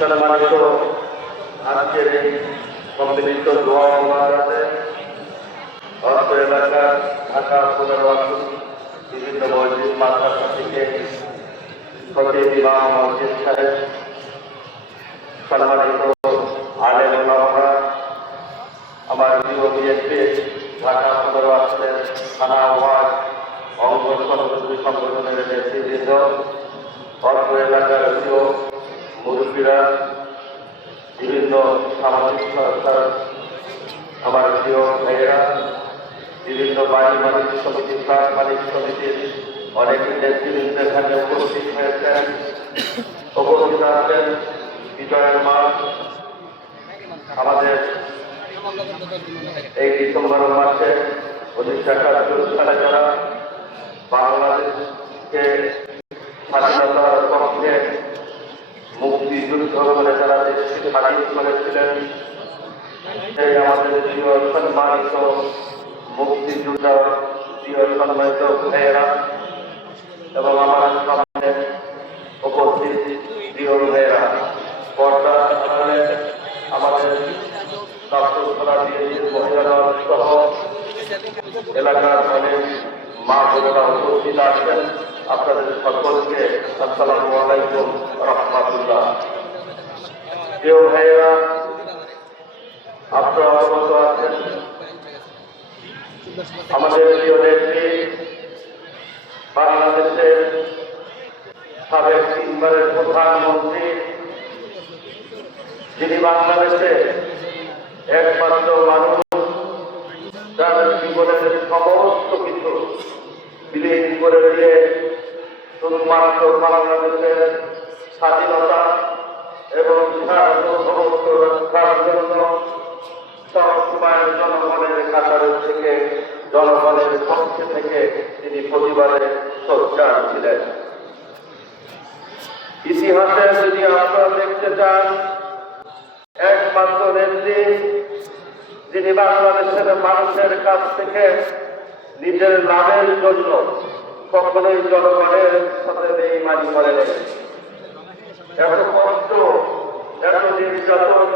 সম্মানিত আজকের এই সম্মিলিত দোয়া মুবারাকাতে অত্র এলাকার ঢাকা 15 আসন বিভিন্ন মসজিদ মাদ্রাসা থেকে খতিব ইমাম মসজিদ সাহেব, সম্মানিত আলেম ওলামা, আমার প্রিয় বিএনপি ঢাকা 15 আসনের থানা ওয়ার্ড অঙ্গ সংগঠনের নেতৃবৃন্দ, অত্র এলাকার প্রিয় মুরব্বীরা, বিভিন্ন সামাজিক সংস্থার আমার প্রিয় ভাইয়েরা, বিভিন্ন বাড়ি মালিক সমিতি, ফ্ল্যাট মালিক সমিতির অনেক নেতৃবৃন্দ এখানে উপস্থিত হয়েছেন, উপস্থিত আছেন। বিজয়ের মাস আমাদের এই ডিসেম্বর মাসে 1971 সালে যারা বাংলাদেশকে স্বাধীনতার পক্ষে মুক্তিযুদ্ধ করে যারা দেশকে স্বাধীন করেছিলেন, সেই আমাদের প্রিয় সম্মানিত মুক্তিযোদ্ধা, প্রিয় সম্মানিত ভাইয়েরা এবং আমার সামনে উপস্থিত প্রিয় ভাইয়েরা, পর্দা আমাদের ছাত্রছাত্রীরা দিয়েছেন, মহিলারা সহ এলাকার অনেক মা বোনেরা উপস্থিত আছেন। আপনাদের সকলকে আসসালামু আলাইকুম রাহমাতুল্লাহ। প্রিয় ভাইয়েরা, আপনারা অবগত আছেন আমাদের প্রিয় নেত্রী বাংলাদেশের সাবেক 3 বারের প্রধানমন্ত্রী, যিনি বাংলাদেশে একমাত্র মানুষ যার জীবনের সমস্ত কিছু বিলীন করে দিয়ে শুধুমাত্র বাংলাদেশের স্বাধীনতা এবং সার্বভৌমত্ব রক্ষার জন্য সবসময় জনগণের কাতারে থেকে, জনগণের পক্ষে থেকে তিনি প্রতিবাদে সোচ্চার ছিলেন। ইতিহাসে যদি আপনারা দেখতে চান, একমাত্র নেত্রী যিনি বাংলাদেশের মানুষের কাছ থেকে নিজের লাভের জন্য কখনোই জনগণের সাথে বেইমানি করেন। এত কষ্ট, এত নির্যাতন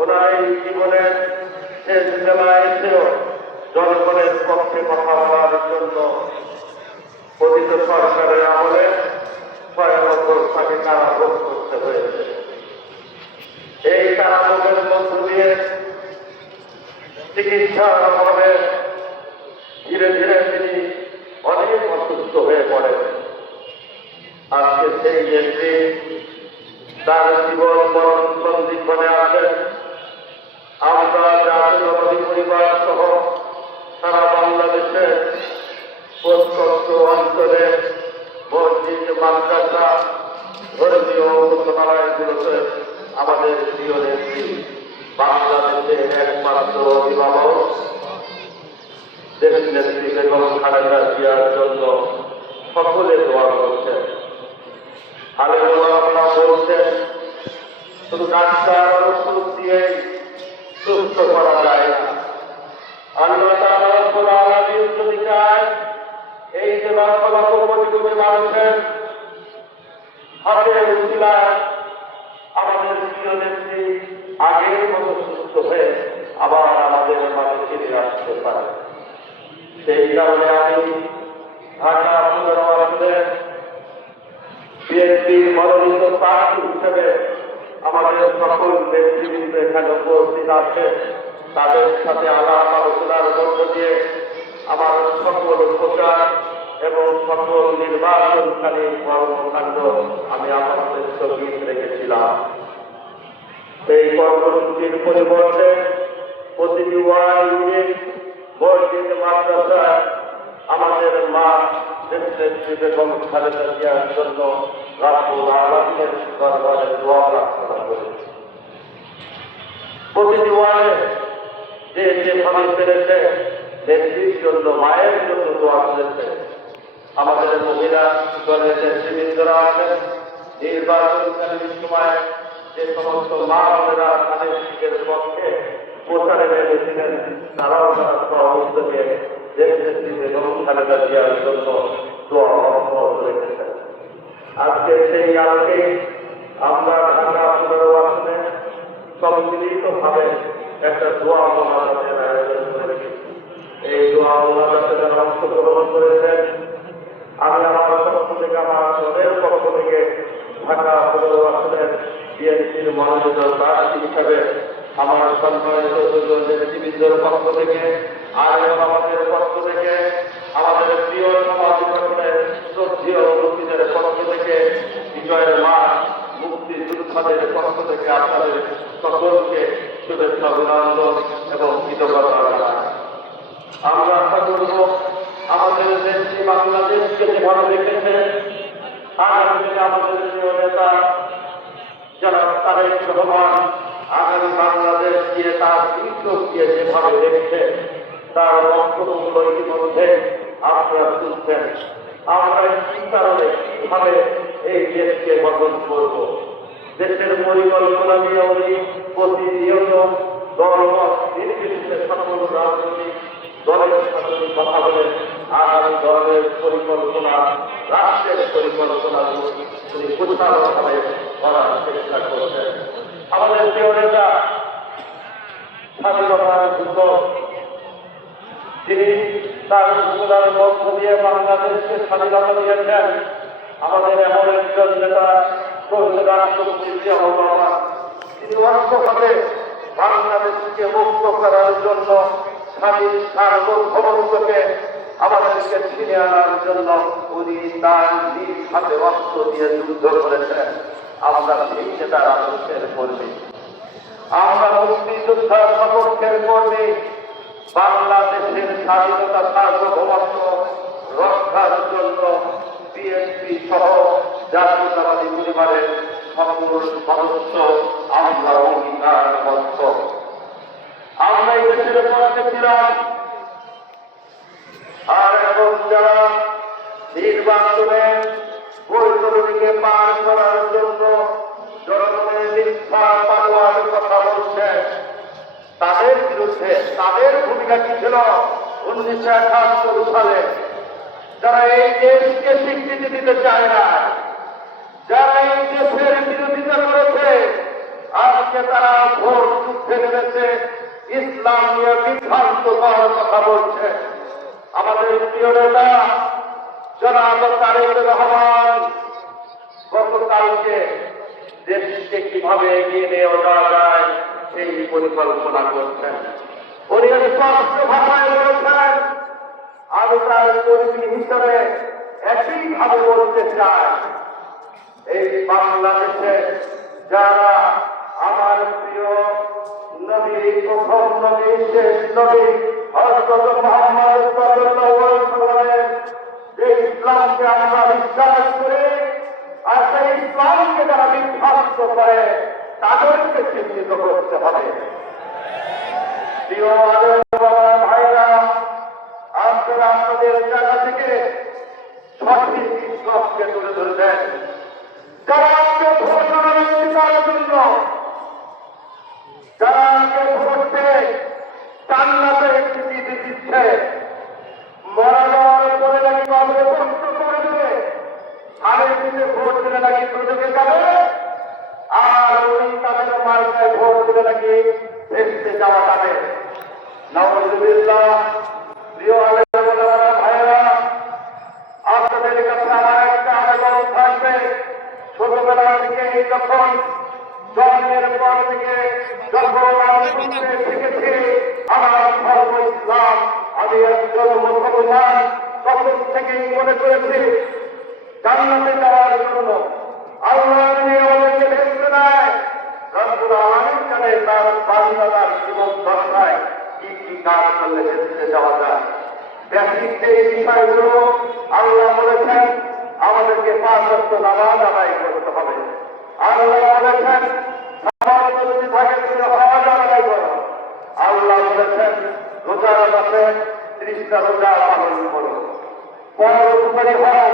ওনার এই জীবনের শেষ বেলায় এসেও জনগণের পক্ষে কথা বলার জন্য পতিত সরকারের আমলে 6 বছর তাকে কারাভোগ করতে হয়েছে। এই কারাভোগের মধ্য দিয়ে চিকিৎসার অভাবে ধীরে ধীরে তিনি অনেক অসুস্থ হয়ে পড়েন। আজকে সেই নেত্রী তার জীবন মরণ সন্ধিক্ষণে আছেন। আমরা জাতীয়তাবাদী পরিবার সহ সারা বাংলাদেশে প্রত্যন্ত অঞ্চলে মসজিদ, মাদ্রাসা, ধর্মীয় উপাসনালয়গুলোতে আমাদের প্রিয় নেত্রী, বাংলাদেশের একমাত্র অভিভাবক দেশ নেত্রী বেগম খালেদা জিয়ার জন্য সকলে দোয়া করছেন। আলেমরা বলছেন শুধু ডাক্তার ওষুধ দিয়ে সুস্থ করা যায় না। আল্লাহ তাআলা রব্বুল আলামিন যদি চায়, এই যে লক্ষ লক্ষ কোটি মানুষের হাতের উচিলায় আমাদের প্রিয় নেত্রী আগের মতো সুস্থ হয়ে আবার আমাদের মাঝে ফিরে আসতে পারে। সেই কারণে আমি ঢাকা 15 আসনের বিএনপি মনোনীত প্রার্থী হিসেবে আমাদের সকল নেতৃবৃন্দ এখানে উপস্থিত আছে, তাদের সাথে আলাপ আলোচনার মধ্য দিয়ে আমার সকল প্রচার এবং সকল নির্বাচনকারী কর্মকাণ্ড আমি আমাদের স্থগিত রেখেছিলাম। সেই কর্মসূচির পরিবর্তে প্রতিটি ওয়ার্ড ইউনিট, মসজিদ, মাদ্রাসায় আমাদের মা দেশনেত্রী বেগম খালেদা জিয়ার জন্য রাব্বুল আলামিনের দরবারে দোয়া প্রার্থনা করেছি। প্রতিটি ওয়ার্ডে যে যেভাবে পেরেছে নেত্রীর জন্য, মায়ের জন্য দোয়া করেছে। আমাদের মহিলা দলের নেতৃবৃন্দরা আছেন, নির্বাচনকালীন সময় যে সমস্ত মা বোনেরা ধানের শীতের পক্ষে প্রচারে নেমেছিলেন, তারাও তারা সহযোগে দেশ নেত্রী বেগম খালেদা জিয়ার জন্য দোয়া অব্যাহত রেখেছেন। আজকে সেই আলোকে আমরা ঢাকা দোয়া মোনাজাতের আয়োজন করেছি। এই দোয়া মোনাজাতে যারা অংশগ্রহণ করেছেন, আমি আমার পক্ষ থেকে, আমার দলের পক্ষ থেকে, ঢাকা সদর আসনের বিএনপির মনোনীত প্রার্থী হিসাবে আমার সম্মানিত নেতৃবৃন্দের পক্ষ থেকে, আর আমাদের পক্ষ থেকে, আমাদের প্রিয় সমাজ গঠনের শ্রদ্ধেয় মুক্তিদের পক্ষ থেকে, বিজয়ের মাঠ মুক্তিযোদ্ধাদের পক্ষ থেকে আপনাদের সকলকে শুভেচ্ছা, অভিনন্দন এবং কৃতজ্ঞতা জানাই। আমরা আশা করব আমাদের দেশটি বাংলাদেশকে যেভাবে রেখেছে, আগামী দিনে আমাদের প্রিয় নেতা যারা তারেক রহমান আগামী বাংলাদেশ দিয়ে তার দৃশ্যকে যেভাবে দেখছে, তার বক্তব্যগুলো ইতিমধ্যে আপনারা শুনছেন। আমরা কি কারণে কিভাবে এই দেশকে গঠন করব, দেশের পরিকল্পনা নিয়ে উনি প্রতিনিয়ত দলমত নির্বিশেষে সকল রাজনৈতিক দলের সাথে কথা বলেন। আগামী দলের পরিকল্পনা, রাষ্ট্রের পরিকল্পনা তিনি পরিচালনাভাবে করার চেষ্টা করছেন। আমাদের প্রিয় নেতা স্বাধীনতার যুদ্ধ, তিনি তার যোগদান মধ্য দিয়ে বাংলাদেশকে স্বাধীনতা দিয়েছেন। আমাদের এমন একজন নেতা তিনি অর্থভাবে বাংলাদেশকে মুক্ত করার জন্য, স্বাধীন সার্বভৌমত্বকে আমাদেরকে ছিনে আনার জন্য উনি তার নিজ হাতে অস্ত্র দিয়ে যুদ্ধ করেছেন। আমরা সেই নেতার আদর্শের কর্মী, আমরা মুক্তিযোদ্ধার সপক্ষের কর্মী। বাংলাদেশের স্বাধীনতা সার্বভৌমত্ব রক্ষার জন্য বিএনপি সহ জাতীয়তাবাদী পরিবারের সকল সদস্য আমরা অঙ্গীকারবদ্ধ। আমরা এই দেশের পক্ষে ছিলাম, আর এখন যারা নির্বাচনে বৈতরণীকে পার করার জন্য জনগণের মিথ্যা পাওয়ার কথা বলছে, তাদের বিরুদ্ধে তাদের ভূমিকা কি ছিল 1971 সালে? যারা এই দেশকে স্বীকৃতি দিতে চায় না, যারা এই দেশের বিরোধিতা করেছে, আজকে তারা ভোট যুদ্ধে নেমেছে, ইসলাম নিয়ে বিভ্রান্ত করার কথা বলছে। আমাদের প্রিয় নেতা জনাব তারেক রহমান গতকালকে দেশকে কিভাবে এগিয়ে নিয়ে যাওয়া যায় সেই পরিকল্পনা করছেন। উনি স্পষ্ট ভাষায় বলেছেন, আমি তার কর্মী হিসেবে একইভাবে বলতে চাই, এই বাংলাদেশে যারা আমার প্রিয় নবী, প্রথম নবী, শেষ নবী হযরত মুহাম্মদ সাল্লাল্লাহু আলাইহি ওয়াসাল্লামের যে ইসলামকে আমরা বিশ্বাস করি, আর সেই ইসলামকে যারা বিভ্রান্ত করে তাদেরকে চিহ্নিত করতে হবে। প্রিয় ভাইরা, আপনারা আপনাদের জায়গা থেকে সঠিক ইসলামকে তুলে ধরবেন। যারা আজকে ঘোষণা করার জন্য, যারা আজকে ভোটে জান্নাতের একটি বিধি দিচ্ছে, মরা যাওয়ার পরে নাকি কবরে কষ্ট করেছে, আগের দিনে ভোট দিলে নাকি দুজকে যাবে, আর ওই তাদের মার্কায় ভোট দিলে নাকি ভেসতে যাওয়া যাবে। নাউযুবিল্লাহ। প্রিয় আলেমেরা ভাইয়েরা, আপনাদের কাছে আমার একটা আবেদন থাকবে, ছোটবেলা থেকে যখন জন্মের পর থেকে যখন আমি শিখেছি আমার ধর্ম ইসলাম, আমি একজন মুসলমান, তখন থেকেই মনে করেছি জান্নাতে যাওয়ার জন্য আল্লাহ আমাদেরকে ভেসতে নেয়। রব্বুল আলামিন জানে তার বান্দার জীবন দশায় কি কি কাজ করলে ভেসতে যাওয়া যায়। বেসিক যে বিষয়গুলো আল্লাহ বলেছেন, আমাদেরকে 5 ওয়াক্ত নামাজ আদায় করতে হবে। আল্লাহ বলেছেন সামান্য যদি থাকে তুমি হজ আদায় করো। আল্লাহ বলেছেন রোজার মাসে 30টা রোজা পালন করো। পরোপকারী হও,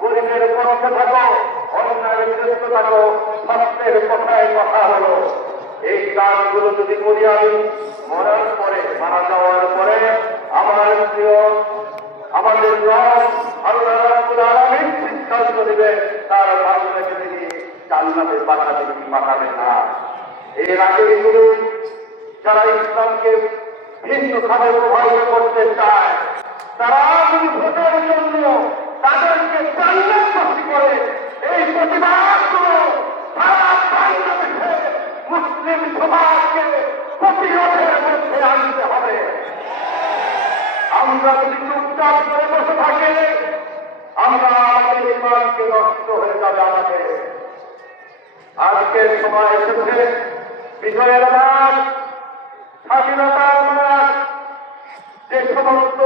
গরিবের পক্ষে থাকো, অন্যায়ের বিরুদ্ধে থাকো, সত্যের কথায় কথা হলো। এই কাজগুলো যদি করি আমি মরার পরে, মারা যাওয়ার পরে, আমার প্রিয় আমাদের রব আল্লাহ রাব্বুল আলামিন সিদ্ধান্ত নেবে তার বান্দাকে তিনি জান্নাতে পাঠাবে কি পাঠাবে না। এর আগে এগুলো যারা ইসলামকে ভিন্ন ভাবে প্রভাবিত করতে চায়, তারা যদি ভোটের জন্য তাদেরকে প্রাণনাশী করে, এই প্রতিবাদগুলো সারা বাংলাদেশে মুসলিম সমাজকে প্রতিরোধের মধ্যে আনতে হবে। আমরা যদি চুপচাপ করে বসে থাকি, আমরা আমাদের ইমানকে নষ্ট হয়ে যাবে। আমাদের আজকের সময় এসেছে বিজয়ের মাস, স্বাধীনতার মাস। যে সমস্ত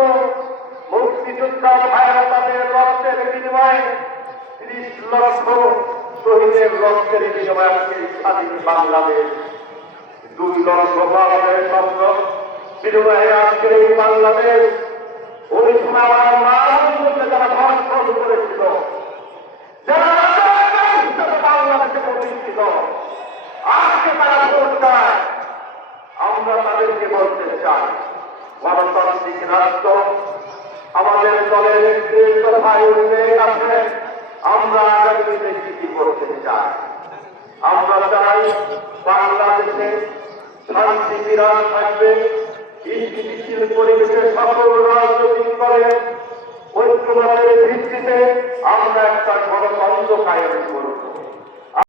মুক্তিযোদ্ধা ভাইরা তাদের রক্তের বিনিময়ে ৩০ লক্ষ শহীদের রক্তের বিনিময়ে আজকে স্বাধীন বাংলাদেশ, ২ লক্ষ বাঙালির স্বপ্ন বিনিময়ে আজকের এই বাংলাদেশ। ওই সময় আমার মা-বোনদেরকে যারা ধর্ষণ করেছিল, যারা বাংলাদেশে প্রতিষ্ঠিত, আজকে তারা ভোট চায়। আমরা তাদেরকে বলতে চাই, গণতান্ত্রিক রাষ্ট্র আমাদের দলের নেতৃত্বের কথায় উল্লেখ আছে। আমরা আগামীতে কি করতে চাই? আমরা চাই বাংলাদেশে শান্তি বিরাজ থাকবে, স্থিতিশীল পরিবেশে সকল রাজনৈতিক দলের ঐক্যমতের ভিত্তিতে আমরা একটা গণতন্ত্র কায়েম করব।